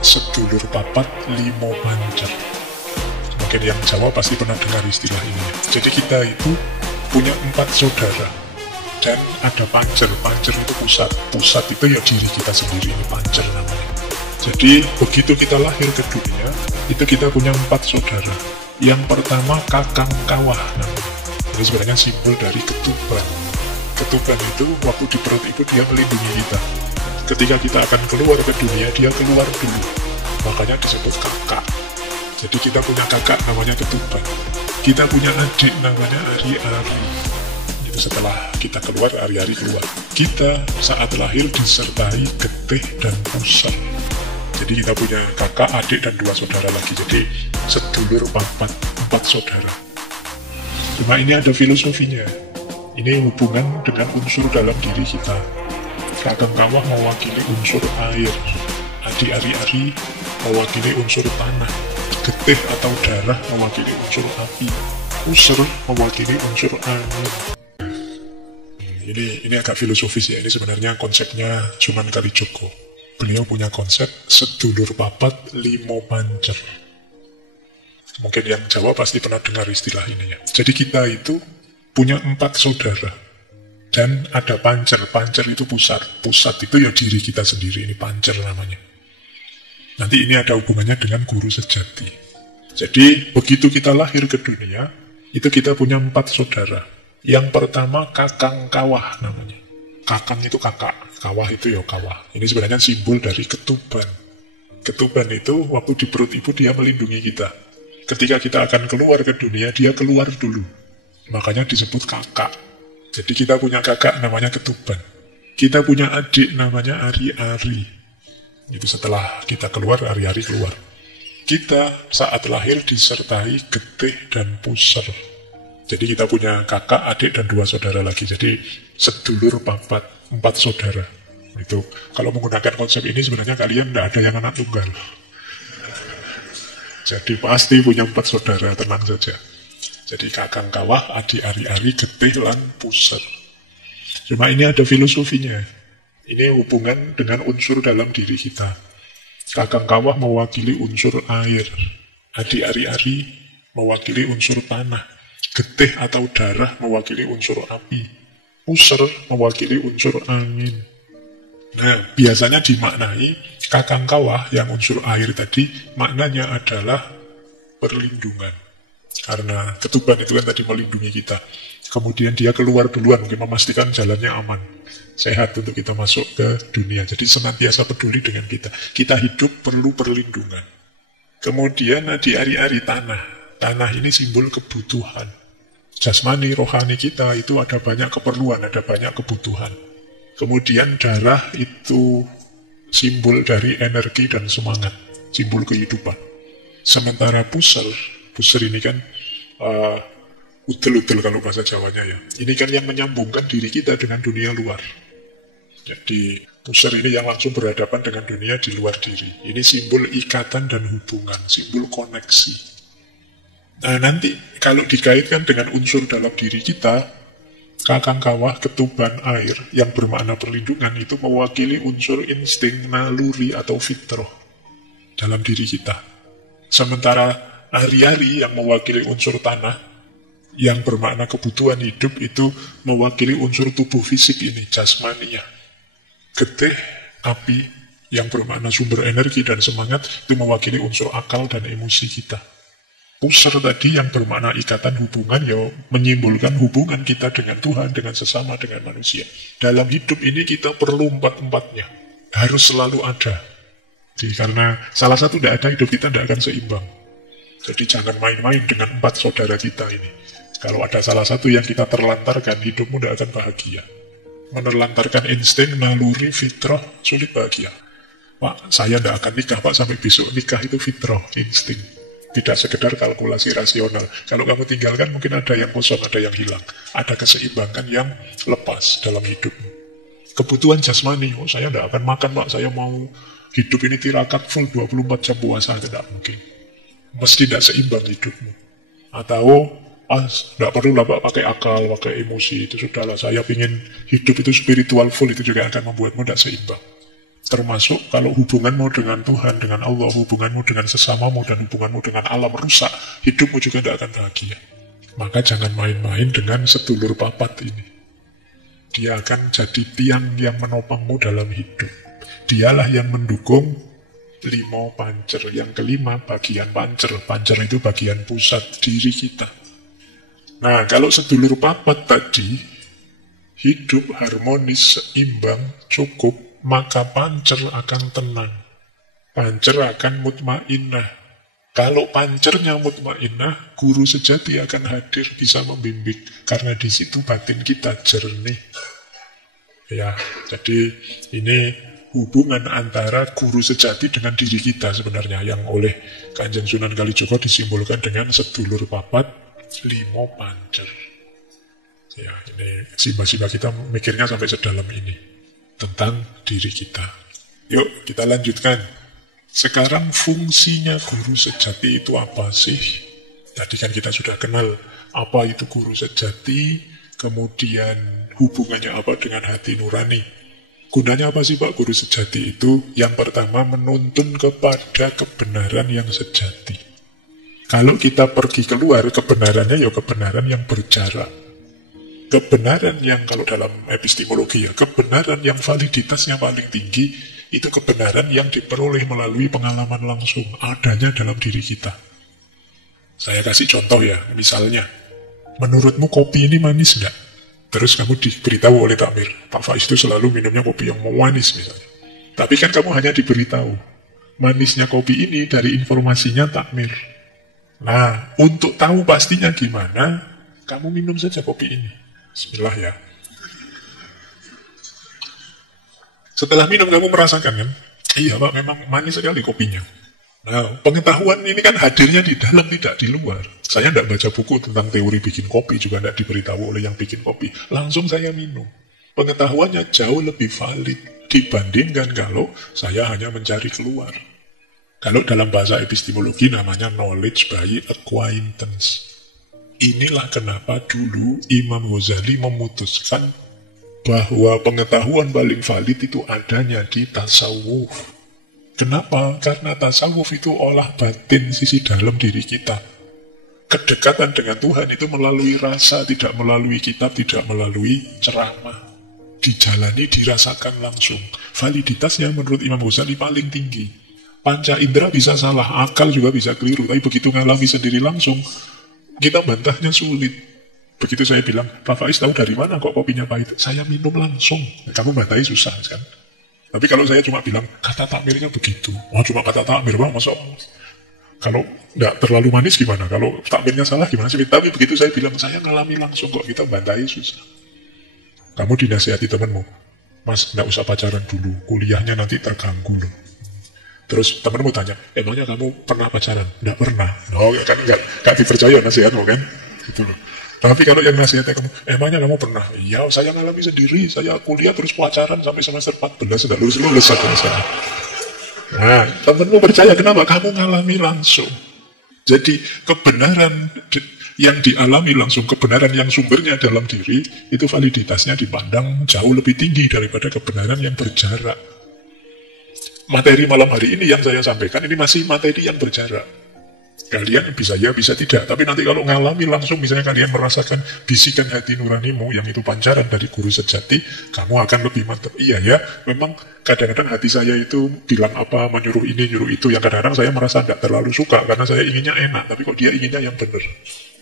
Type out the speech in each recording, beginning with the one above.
Sedulur papat limo pancer. Mungkin yang Jawa pasti pernah dengar istilah ini. Jadi kita itu punya 4 saudara. Dan ada pancer. Pancer itu pusat. Pusat itu ya diri kita sendiri, ini pancer namanya. Jadi begitu kita lahir ke dunia, itu kita punya 4 saudara. Yang pertama kakang kawah namanya. Ini sebenarnya simbol dari ketuban. Ketuban itu waktu di perut ibu dia melindungi kita. Ketika kita akan keluar ke dunia, dia keluar dulu. Makanya disebut kakak. Jadi kita punya kakak namanya ketuban. Kita punya adik namanya ari-ari. Itu setelah kita keluar, ari-ari keluar. Kita saat lahir disertai getih dan pusar. Jadi kita punya kakak, adik, dan 2 saudara lagi. Jadi sedulur papat, 4 saudara. Cuma ini ada filosofinya. Ini hubungan dengan unsur dalam diri kita. Kakang kawah mewakili unsur air. Adik ari-ari mewakili unsur tanah. Getih atau darah mewakili unsur api. Pusar mewakili unsur angin. Ini agak filosofis ya. Ini sebenarnya konsepnya Sunan Kalijogo. Beliau punya konsep sedulur papat limo pancer. Mungkin yang Jawa pasti pernah dengar istilah ini ya. Jadi kita itu punya 4 saudara. Dan ada pancer. Pancer itu pusat. Pusat itu ya diri kita sendiri. Ini pancer namanya. Nanti ini ada hubungannya dengan guru sejati. Jadi begitu kita lahir ke dunia, itu kita punya 4 saudara. Yang pertama kakang kawah namanya. Kakang itu kakak. Kawah itu ya kawah. Ini sebenarnya simbol dari ketuban. Ketuban itu waktu di perut ibu dia melindungi kita. Ketika kita akan keluar ke dunia, dia keluar dulu. Makanya disebut kakak. Jadi kita punya kakak namanya ketuban. Kita punya adik namanya ari-ari. Itu setelah kita keluar, ari-ari keluar. Kita saat lahir disertai getih dan pusar. Jadi kita punya kakak, adik, dan 2 saudara lagi. Jadi sedulur papat, 4 saudara. Itu kalau menggunakan konsep ini sebenarnya kalian tidak ada yang anak tunggal. Jadi pasti punya 4 saudara, tenang saja. Jadi kakang kawah, adik ari-ari, getih, lan pusar. Cuma ini ada filosofinya. Ini hubungan dengan unsur dalam diri kita. Kakang kawah mewakili unsur air. Adik ari-ari mewakili unsur tanah. Getih atau darah mewakili unsur api. Pusar mewakili unsur angin. Nah, biasanya dimaknai kakang kawah yang unsur air tadi, maknanya adalah perlindungan. Karena ketuban itu kan tadi melindungi kita. Kemudian dia keluar duluan, mungkin memastikan jalannya aman. Sehat untuk kita masuk ke dunia. Jadi senantiasa peduli dengan kita. Kita hidup perlu perlindungan. Kemudian di ari-ari tanah. Tanah ini simbol kebutuhan. Jasmani, rohani kita itu ada banyak keperluan, ada banyak kebutuhan. Kemudian darah itu simbol dari energi dan semangat. Simbol kehidupan. Sementara pusar ini kan udel-udel kalau bahasa Jawanya ya. Ini kan yang menyambungkan diri kita dengan dunia luar. Jadi pusar ini yang langsung berhadapan dengan dunia di luar diri. Ini simbol ikatan dan hubungan, simbol koneksi. Nah nanti kalau dikaitkan dengan unsur dalam diri kita, kakang kawah, ketuban, air yang bermakna perlindungan itu mewakili unsur insting, naluri atau fitrah dalam diri kita. Sementara ari-ari yang mewakili unsur tanah yang bermakna kebutuhan hidup itu mewakili unsur tubuh fisik ini, jasmania. Getih, api yang bermakna sumber energi dan semangat itu mewakili unsur akal dan emosi kita. Pusar tadi yang bermakna ikatan hubungan ya menyimpulkan hubungan kita dengan Tuhan, dengan sesama, dengan manusia. Dalam hidup ini kita perlu 4-4-nya. Harus selalu ada. Jadi karena salah satu tidak ada, hidup kita tidak akan seimbang. Jadi jangan main-main dengan 4 saudara kita ini. Kalau ada salah satu yang kita terlantarkan, hidupmu tidak akan bahagia. Menelantarkan insting, naluri, fitrah, sulit bahagia. Pak, saya tidak akan nikah, Pak, sampai besok. Nikah itu fitrah, insting. Tidak sekedar kalkulasi rasional. Kalau kamu tinggalkan, mungkin ada yang kosong, ada yang hilang. Ada keseimbangan yang lepas dalam hidupmu. Kebutuhan jasmani, oh saya tidak akan makan, Pak, saya mau hidup ini tirakat full 24 jam puasa, tidak mungkin. Mesti tidak seimbang hidupmu. Atau Nggak perlu lah Pak pakai akal, pakai emosi, itu sudahlah. Saya ingin hidup itu spiritual full, itu juga akan membuatmu tidak seimbang. Termasuk kalau hubunganmu dengan Tuhan, dengan Allah, hubunganmu dengan sesamamu, dan hubunganmu dengan alam rusak, hidupmu juga tidak akan bahagia. Maka jangan main-main dengan sedulur papat ini. Dia akan jadi tiang yang menopangmu dalam hidup. Dialah yang mendukung 5 pancer. Yang kelima, bagian pancer. Pancer itu bagian pusat diri kita. Nah, kalau sedulur papat tadi, hidup harmonis, seimbang, cukup, maka pancer akan tenang. Pancer akan mutmainnah. Kalau pancernya mutmainnah, guru sejati akan hadir, bisa membimbing. Karena di situ batin kita jernih. Ya, jadi ini hubungan antara guru sejati dengan diri kita sebenarnya, yang oleh Kanjeng Sunan Kalijogo disimbolkan dengan sedulur papat 5 pancer. Ya, ini simba-simba kita mikirnya sampai sedalam ini tentang diri kita. Yuk, kita lanjutkan. Sekarang fungsinya guru sejati itu apa sih? Tadi kan kita sudah kenal apa itu guru sejati, kemudian hubungannya apa dengan hati nurani. Gunanya apa sih Pak guru sejati itu? Yang pertama, menuntun kepada kebenaran yang sejati. Kalau kita pergi keluar, kebenarannya ya kebenaran yang berjarak. Kebenaran yang kalau dalam epistemologi ya, kebenaran yang validitasnya paling tinggi, itu kebenaran yang diperoleh melalui pengalaman langsung, adanya dalam diri kita. Saya kasih contoh ya, misalnya, menurutmu kopi ini manis enggak? Terus kamu diberitahu oleh takmir, Pak Faiz itu selalu minumnya kopi yang manis misalnya. Tapi kan kamu hanya diberitahu, manisnya kopi ini dari informasinya takmir. Nah, untuk tahu pastinya gimana, kamu minum saja kopi ini. Bismillah ya. Setelah minum kamu merasakan kan? Iya Pak, memang manis sekali kopinya. Nah, pengetahuan ini kan hadirnya di dalam, tidak di luar. Saya tidak baca buku tentang teori bikin kopi, juga tidak diberitahu oleh yang bikin kopi. Langsung saya minum. Pengetahuannya jauh lebih valid dibandingkan kalau saya hanya mencari keluar. Kalau dalam bahasa epistemologi namanya knowledge by acquaintance. Inilah kenapa dulu Imam Ghazali memutuskan bahwa pengetahuan paling valid itu adanya di tasawuf. Kenapa? Karena tasawuf itu olah batin sisi dalam diri kita. Kedekatan dengan Tuhan itu melalui rasa, tidak melalui kitab, tidak melalui ceramah. Dijalani, dirasakan langsung. Validitasnya menurut Imam Ghazali paling tinggi. Panca indera bisa salah, akal juga bisa keliru, tapi begitu ngalami sendiri langsung, kita bantahnya sulit. Begitu saya bilang, Pak Faiz tahu dari mana kok kopinya pahit? Saya minum langsung. Kamu bantahi susah kan? Tapi kalau saya cuma bilang, kata takmirnya begitu. Oh, cuma kata takmir, Bang, masuk. Kalau nggak terlalu manis gimana? Kalau takmirnya salah gimana sih? Tapi begitu saya bilang, saya ngalami langsung kok, kita bantahi susah. Kamu dinasihati temanmu, Mas, nggak usah pacaran dulu, kuliahnya nanti terganggu loh. Terus temanmu tanya, emangnya kamu pernah pacaran? Nggak pernah. Oh, kan nggak dipercaya nasihatmu kan? Gitu loh. Tapi kalau yang nasihatnya kamu, emangnya kamu pernah? Iya, saya ngalami sendiri. Saya kuliah terus pacaran sampai semester 14, sudah lulus sekarang. Nah, temanmu percaya, kenapa? Kamu ngalami langsung. Jadi kebenaran yang dialami langsung, kebenaran yang sumbernya dalam diri, itu validitasnya dipandang jauh lebih tinggi daripada kebenaran yang berjarak. Materi malam hari ini yang saya sampaikan ini masih materi yang berjarak. Kalian bisa ya, bisa tidak. Tapi nanti kalau ngalami langsung, misalnya kalian merasakan bisikan hati nuranimu yang itu pancaran dari guru sejati, kamu akan lebih mantap. Iya ya, memang kadang-kadang hati saya itu bilang apa, menyuruh ini, nyuruh itu. Yang kadang-kadang saya merasa tidak terlalu suka, karena saya inginnya enak. Tapi kok dia inginnya yang benar.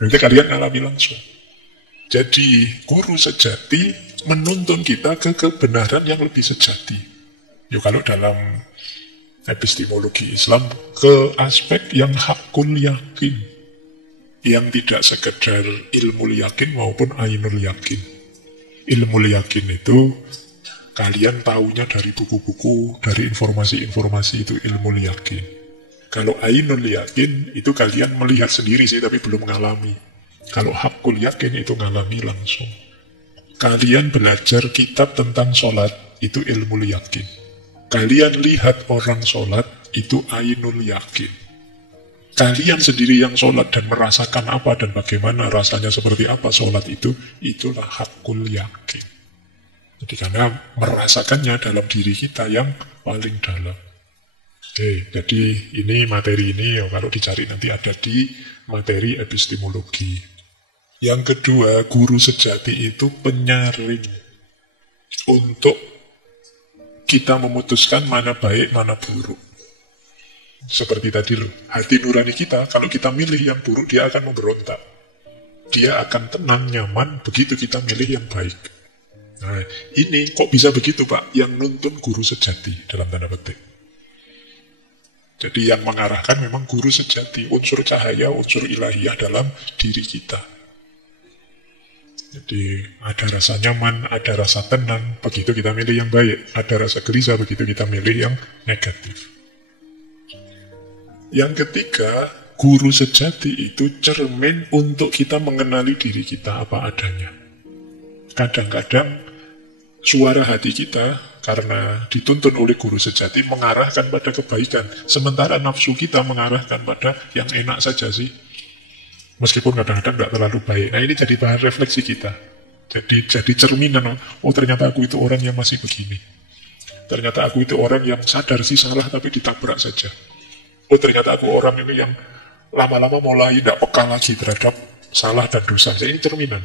Nanti kalian ngalami langsung. Jadi, guru sejati menuntun kita ke kebenaran yang lebih sejati. Yuk, kalau dalam epistemologi Islam, ke aspek yang hakul yakin, yang tidak sekedar ilmu yakin maupun ainul yakin. Ilmu yakin itu kalian tahunya dari buku-buku, dari informasi-informasi, itu ilmu yakin. Kalau ainul yakin itu kalian melihat sendiri sih, tapi belum mengalami. Kalau hakul yakin itu ngalami langsung. Kalian belajar kitab tentang sholat, itu ilmu yakin. Kalian lihat orang sholat, itu ainul yakin. kalian sendiri yang sholat dan merasakan apa dan bagaimana rasanya seperti apa sholat itu, itulah hakul yakin. Jadi karena merasakannya dalam diri kita yang paling dalam. Oke, jadi ini materi ini kalau dicari nanti ada di materi epistemologi. Yang kedua, guru sejati itu penyaring untuk kita memutuskan mana baik, mana buruk. Seperti tadi loh, hati nurani kita, kalau kita milih yang buruk, dia akan memberontak. Dia akan tenang, nyaman, begitu kita milih yang baik. Nah, ini kok bisa begitu Pak? Yang nuntun guru sejati, dalam tanda petik. Jadi yang mengarahkan memang guru sejati, unsur cahaya, unsur ilahiyah dalam diri kita. Jadi ada rasa nyaman, ada rasa tenang, begitu kita milih yang baik. Ada rasa gelisah, begitu kita milih yang negatif. Yang ketiga, guru sejati itu cermin untuk kita mengenali diri kita apa adanya. Kadang-kadang suara hati kita karena dituntun oleh guru sejati mengarahkan pada kebaikan, sementara nafsu kita mengarahkan pada yang enak saja sih. Meskipun kadang-kadang tidak terlalu baik. Nah ini jadi bahan refleksi kita. Jadi cerminan, oh ternyata aku itu orang yang masih begini. Ternyata aku itu orang yang sadar sih salah tapi ditabrak saja. Oh ternyata aku orang ini yang lama-lama mulai tidak peka lagi terhadap salah dan dosa. Jadi ini cerminan.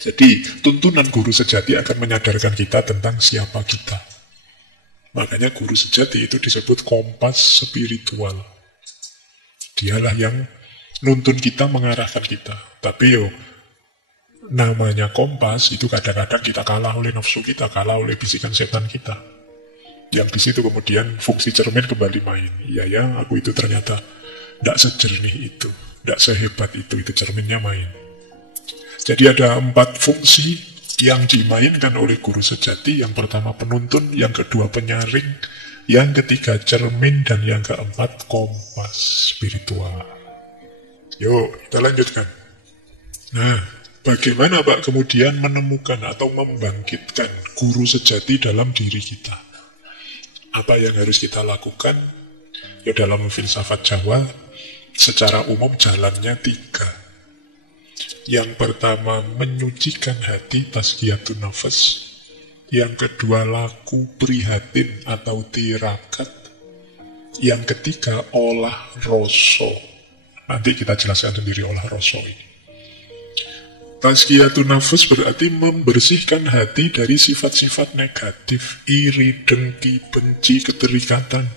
Jadi tuntunan guru sejati akan menyadarkan kita tentang siapa kita. Makanya guru sejati itu disebut kompas spiritual. Dialah yang nuntun kita, mengarahkan kita. Tapi namanya kompas itu kadang-kadang kita kalah oleh nafsu kita, kalah oleh bisikan setan kita. Yang di situ kemudian fungsi cermin kembali main. Iya ya, aku itu ternyata tidak sejernih itu, tidak sehebat itu cerminnya main. Jadi ada 4 fungsi yang dimainkan oleh guru sejati. Yang pertama penuntun, yang kedua penyaring, yang ketiga cermin, dan yang keempat kompas spiritual. Yuk, kita lanjutkan. Nah, bagaimana Pak kemudian menemukan atau membangkitkan guru sejati dalam diri kita? Apa yang harus kita lakukan? Ya dalam filsafat Jawa, secara umum jalannya 3. Yang pertama, menyucikan hati, tazkiyatun nafas. Yang kedua, laku prihatin atau tirakat. Yang ketiga, olah rasa. Nanti kita jelaskan sendiri olah rasa ini. Tazkiyatun nafas berarti membersihkan hati dari sifat-sifat negatif, iri, dengki, benci, keterikatan.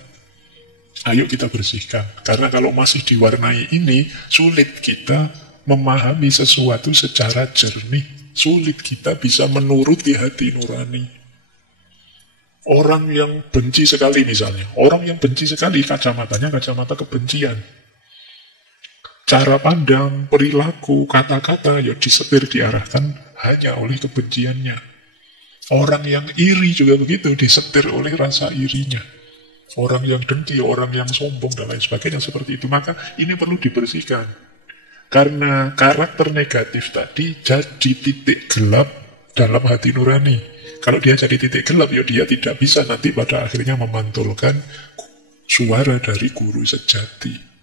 Ayo kita bersihkan. Karena kalau masih diwarnai ini, sulit kita memahami sesuatu secara jernih. Sulit kita bisa menuruti hati nurani. Orang yang benci sekali misalnya, orang yang benci sekali kacamatanya kacamata kebencian. Cara pandang, perilaku, kata-kata ya disetir, diarahkan hanya oleh kebenciannya. Orang yang iri juga begitu, disetir oleh rasa irinya. Orang yang dengki, orang yang sombong, dan lain sebagainya seperti itu. Maka ini perlu dibersihkan. Karena karakter negatif tadi jadi titik gelap dalam hati nurani. Kalau dia jadi titik gelap, ya dia tidak bisa nanti pada akhirnya memantulkan suara dari guru sejati.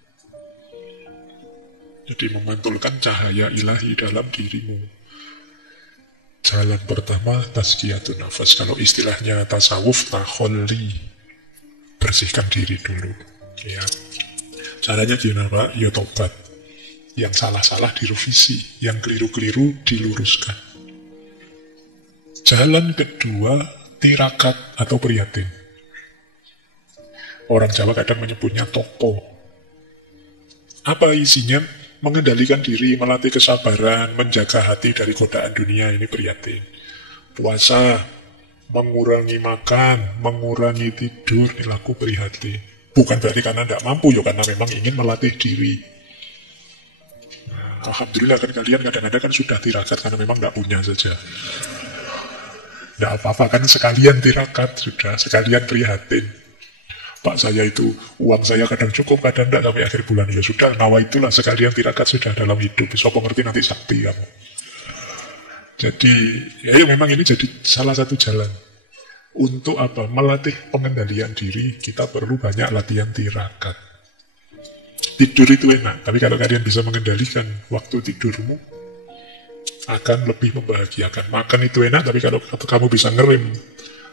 Jadi memantulkan cahaya ilahi dalam dirimu. Jalan pertama, tazkiyatun nafas. Kalau istilahnya tasawuf, takholli. Bersihkan diri dulu. Ya. Caranya gimana Pak? Ya tobat. Yang salah-salah direvisi. Yang keliru-keliru diluruskan. Jalan kedua, tirakat atau prihatin. Orang Jawa kadang menyebutnya topo. Apa isinya? Mengendalikan diri, melatih kesabaran, menjaga hati dari godaan dunia, ini prihatin. Puasa, mengurangi makan, mengurangi tidur, ini laku prihatin. Bukan berarti karena tidak mampu, ya karena memang ingin melatih diri. Nah, alhamdulillah kan kalian kadang-kadang kan sudah tirakat karena memang tidak punya saja. Tidak apa-apa kan sekalian tirakat sudah, sekalian prihatin. Pak saya itu, uang saya kadang cukup, kadang tidak sampai akhir bulan. Ya sudah, nawa itulah sekalian tirakat sudah dalam hidup. Bisa pengerti nanti sakti kamu. Jadi, ya memang ini jadi salah satu jalan. Untuk apa? Melatih pengendalian diri, kita perlu banyak latihan tirakat. Tidur itu enak, tapi kalau kalian bisa mengendalikan waktu tidurmu, akan lebih membahagiakan. Makan itu enak, tapi kalau kamu bisa ngerem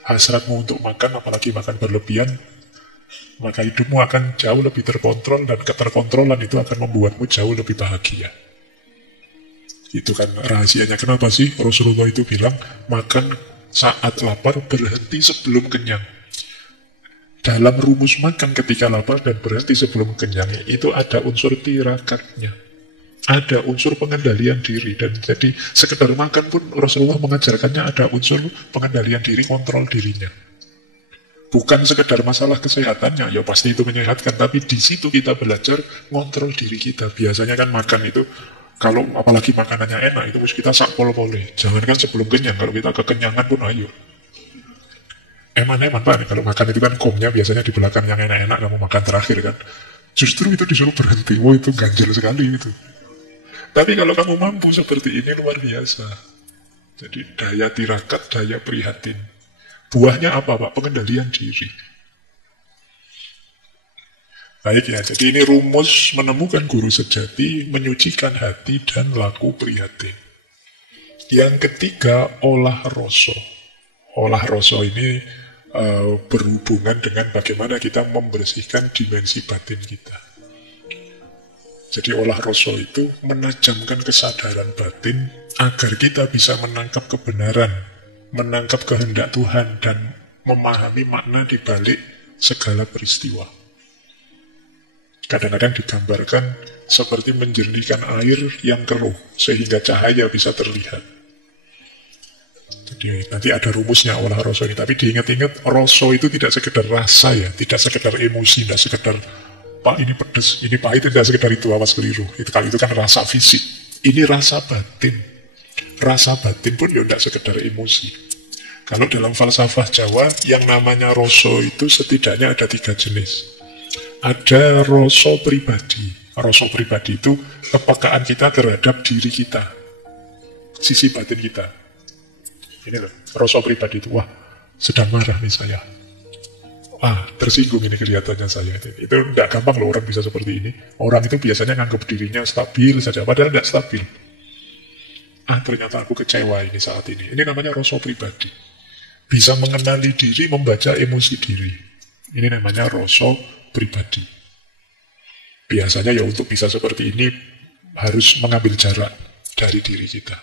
hasratmu untuk makan, apalagi makan berlebihan, maka hidupmu akan jauh lebih terkontrol, dan keterkontrolan itu akan membuatmu jauh lebih bahagia. Itu kan rahasianya. Kenapa sih Rasulullah itu bilang, makan saat lapar, berhenti sebelum kenyang. Dalam rumus makan ketika lapar dan berhenti sebelum kenyang, itu ada unsur tirakatnya. Ada unsur pengendalian diri. Dan jadi sekedar makan pun Rasulullah mengajarkannya ada unsur pengendalian diri, kontrol dirinya. Bukan sekedar masalah kesehatannya, ya pasti itu menyehatkan, tapi di situ kita belajar ngontrol diri kita. Biasanya kan makan itu, kalau apalagi makanannya enak, itu kita sakpol boleh. Jangankan sebelum kenyang, kalau kita kekenyangan pun ayo. Eman-eman Pak, kalau makan itu kan komnya biasanya di belakang yang enak-enak, kamu makan terakhir kan. Justru itu disuruh berhenti, itu ganjil sekali itu. Tapi kalau kamu mampu seperti ini, luar biasa. Jadi daya tirakat, daya prihatin. Buahnya apa Pak? Pengendalian diri. Baik ya, jadi ini rumus menemukan guru sejati, menyucikan hati dan laku prihatin. Yang ketiga, olah rasa. Olah rasa ini berhubungan dengan bagaimana kita membersihkan dimensi batin kita. Jadi olah rasa itu menajamkan kesadaran batin agar kita bisa menangkap kebenaran, menangkap kehendak Tuhan, dan memahami makna di balik segala peristiwa. Kadang-kadang digambarkan seperti menjernihkan air yang keruh sehingga cahaya bisa terlihat. Jadi nanti ada rumusnya olah rasa ini. Tapi diingat-ingat, rasa itu tidak sekedar rasa ya, tidak sekedar emosi, tidak sekedar Pak ini pedas, ini pahit, tidak sekedar itu, awas keliru. Kalau itu kan rasa fisik. Ini rasa batin. Rasa batin pun ya tidak sekedar emosi. Kalau dalam falsafah Jawa, yang namanya rasa itu setidaknya ada 3 jenis. Ada rasa pribadi. Rasa pribadi itu kepekaan kita terhadap diri kita, sisi batin kita. Ini loh, rasa pribadi itu, wah, sedang marah nih saya. Tersinggung ini kelihatannya saya. Itu tidak gampang loh orang bisa seperti ini. Orang itu biasanya nganggap dirinya stabil saja, padahal tidak stabil. Ternyata aku kecewa ini saat ini. Ini namanya rasa pribadi. Bisa mengenali diri, membaca emosi diri. Ini namanya rasa pribadi. Biasanya ya untuk bisa seperti ini, harus mengambil jarak dari diri kita.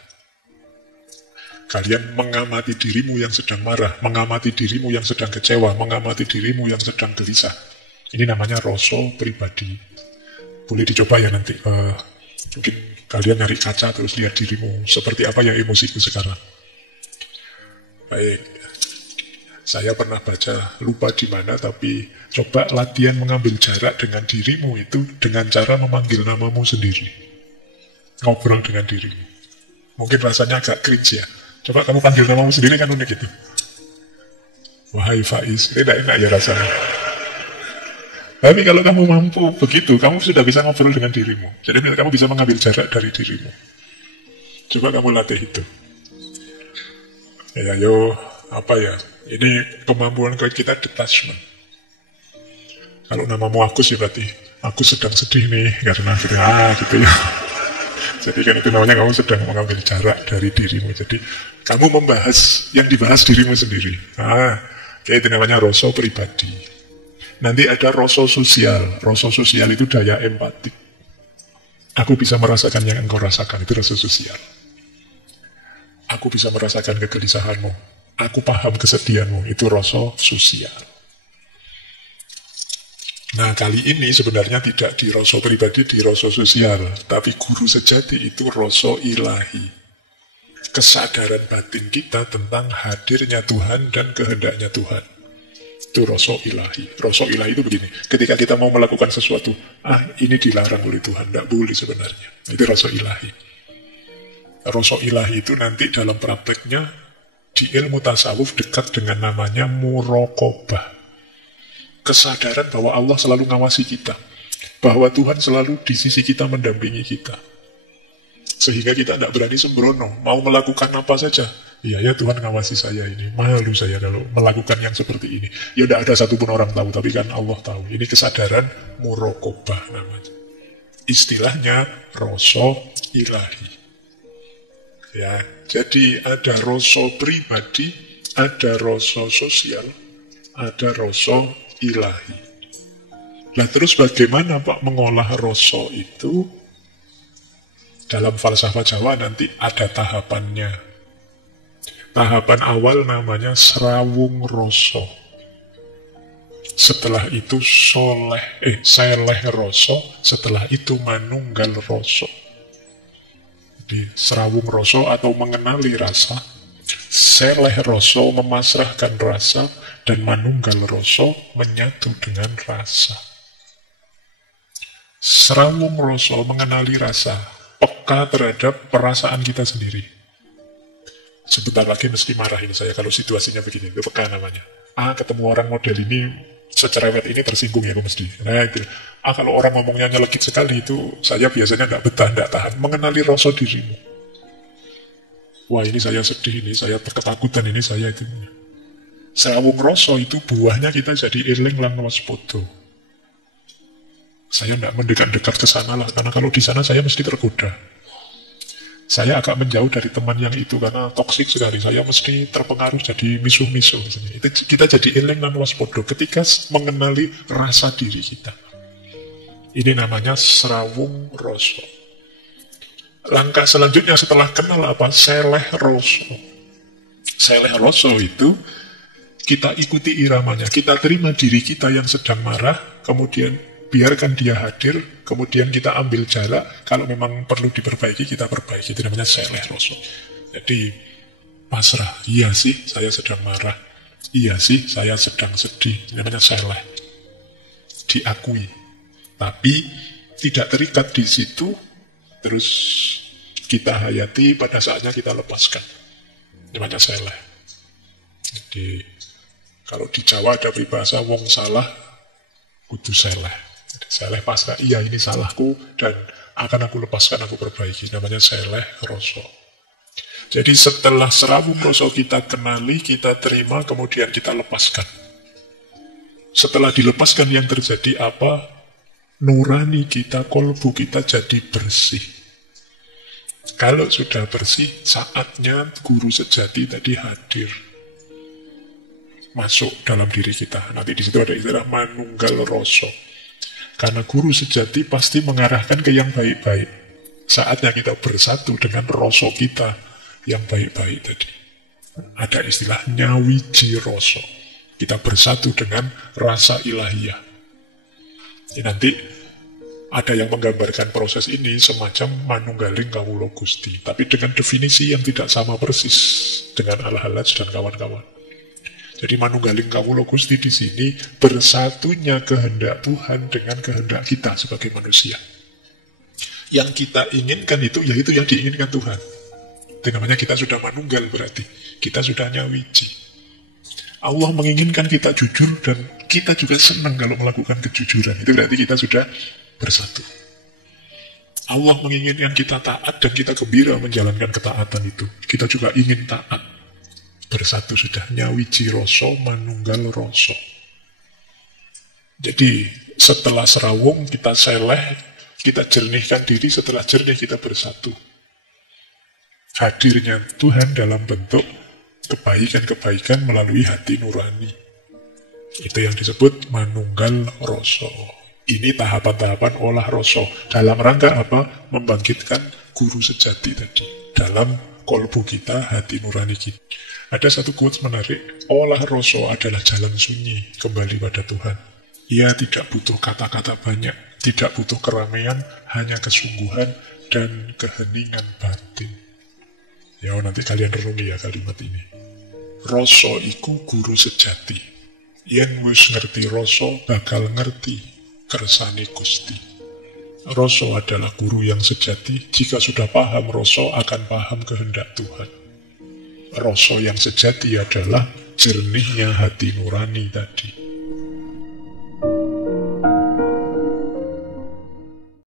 Kalian mengamati dirimu yang sedang marah, mengamati dirimu yang sedang kecewa, mengamati dirimu yang sedang gelisah. Ini namanya rasa pribadi. Boleh dicoba ya nanti. Mungkin kalian nyari kaca terus lihat dirimu seperti apa yang emosiku sekarang. Baik, saya pernah baca, lupa di mana, tapi coba latihan mengambil jarak dengan dirimu itu dengan cara memanggil namamu sendiri. Ngobrol dengan dirimu. Mungkin rasanya agak cringe ya. Coba kamu panggil namamu sendiri, kan unik itu. Wahai Faiz, ini tidak enak ya rasanya. Tapi kalau kamu mampu begitu, kamu sudah bisa ngobrol dengan dirimu. Jadi kamu bisa mengambil jarak dari dirimu. Coba kamu latih itu. Ya, apa ya? Ini kemampuan kita detachment. Kalau namamu Agus ya berarti aku sedang sedih nih karena gitu ya. Jadi kan itu namanya kamu sedang mengambil jarak dari dirimu. Jadi kamu membahas yang dibahas dirimu sendiri. Kayak itu namanya rasa pribadi. Nanti ada rasa sosial. Rasa sosial itu daya empatik. Aku bisa merasakan yang engkau rasakan, itu rasa sosial. Aku bisa merasakan kegelisahanmu. Aku paham kesedihanmu, itu rasa sosial. Nah, kali ini sebenarnya tidak di rasa pribadi, di rasa sosial. Tapi guru sejati itu rasa ilahi. Kesadaran batin kita tentang hadirnya Tuhan dan kehendaknya Tuhan. Itu rasa ilahi. Rasa ilahi itu begini. Ketika kita mau melakukan sesuatu, ini dilarang oleh Tuhan, tidak boleh sebenarnya. Itu rasa ilahi. Rasa ilahi itu nanti dalam prakteknya di ilmu tasawuf dekat dengan namanya muraqabah. Kesadaran bahwa Allah selalu ngawasi kita, bahwa Tuhan selalu di sisi kita mendampingi kita, sehingga kita tidak berani sembrono, mau melakukan apa saja. Iya ya, Tuhan ngawasi saya ini, malu saya kalau melakukan yang seperti ini. Ya tidak ada satupun orang tahu, tapi kan Allah tahu. Ini kesadaran muraqabah namanya. Istilahnya rasa ilahi. Ya, jadi ada rasa pribadi, ada rasa sosial, ada rasa ilahi. Nah terus bagaimana Pak mengolah rasa itu? Dalam falsafah Jawa nanti ada tahapannya. Tahapan awal namanya serawung rasa. Setelah itu seleh rasa. Setelah itu manunggal rasa. Jadi serawung rasa atau mengenali rasa. Seleh rasa memasrahkan rasa. Dan manunggal rasa menyatu dengan rasa. Serawung rasa mengenali rasa. Peka terhadap perasaan kita sendiri. Sebentar lagi mesti marah ini saya kalau situasinya begini. Itu peka namanya. Ketemu orang model ini, secerewet ini tersinggung ya aku mesti. Nah itu. Kalau orang ngomongnya nyelekit sekali itu, saya biasanya tidak betah, tidak tahan. Mengenali rasa dirimu. Wah ini saya sedih, ini saya ketakutan, ini saya itu. Serawung rasa itu buahnya kita jadi eling lan waspada. Saya tidak mendekat-dekat ke sana lah, karena kalau di sana saya mesti tergoda. Saya agak menjauh dari teman yang itu, karena toksik sekali. Saya mesti terpengaruh jadi misuh-misuh. Itu kita jadi eling dan waspada ketika mengenali rasa diri kita. Ini namanya serawung rasa. Langkah selanjutnya setelah kenal apa? Seleh rasa. Seleh rasa itu kita ikuti iramanya. Kita terima diri kita yang sedang marah, kemudian biarkan dia hadir, kemudian kita ambil jarak. Kalau memang perlu diperbaiki, kita perbaiki. Itu namanya seleh rasa. Jadi pasrah. Iya sih, saya sedang marah. Iya sih, saya sedang sedih. Ini namanya seleh. Diakui. Tapi tidak terikat di situ. Terus kita hayati, pada saatnya kita lepaskan. Ini namanya seleh. Jadi kalau di Jawa ada peribahasa wong salah kudu seleh. Seleh pasrah, iya ini salahku dan akan aku lepaskan, aku perbaiki. Namanya seleh rasa. Jadi setelah serawung rasa kita kenali, kita terima, kemudian kita lepaskan. Setelah dilepaskan yang terjadi apa? Nurani kita, kolbu kita jadi bersih. Kalau sudah bersih, saatnya guru sejati tadi hadir. Masuk dalam diri kita. Nanti di situ ada istilah manunggal rasa. Karena guru sejati pasti mengarahkan ke yang baik-baik. Saatnya kita bersatu dengan rasa kita yang baik-baik tadi. Ada istilah nyawiji rasa. Kita bersatu dengan rasa ilahiyah. Ini nanti ada yang menggambarkan proses ini semacam manunggaling kawula Gusti. Tapi dengan definisi yang tidak sama persis dengan Al-Hallaj dan kawan-kawan. Jadi manunggaling kawula Gusti di sini bersatunya kehendak Tuhan dengan kehendak kita sebagai manusia. Yang kita inginkan itu, yaitu yang diinginkan Tuhan. Itu namanya kita sudah manunggal berarti. Kita sudah nyawiji. Allah menginginkan kita jujur dan kita juga senang kalau melakukan kejujuran. Itu berarti kita sudah bersatu. Allah menginginkan kita taat dan kita gembira menjalankan ketaatan itu. Kita juga ingin taat. Bersatu sudah nyawiji rasa, manunggal rasa. Jadi setelah serawung kita seleh, kita jernihkan diri, setelah jernih kita bersatu. Hadirnya Tuhan dalam bentuk kebaikan-kebaikan melalui hati nurani. Itu yang disebut manunggal rasa. Ini tahapan-tahapan olah rasa. Dalam rangka apa? Membangkitkan guru sejati tadi. Dalam kolbu kita, hati nurani kita. Ada satu quotes menarik, olah rasa adalah jalan sunyi kembali pada Tuhan. Ia tidak butuh kata-kata banyak, tidak butuh keramaian, hanya kesungguhan dan keheningan batin. Ya nanti kalian renungi ya kalimat ini. Rasa iku guru sejati. Yen wis ngerti rasa bakal ngerti kersane Gusti. Rasa adalah guru yang sejati. Jika sudah paham rasa akan paham kehendak Tuhan. Rasa yang sejati adalah jernihnya hati nurani tadi.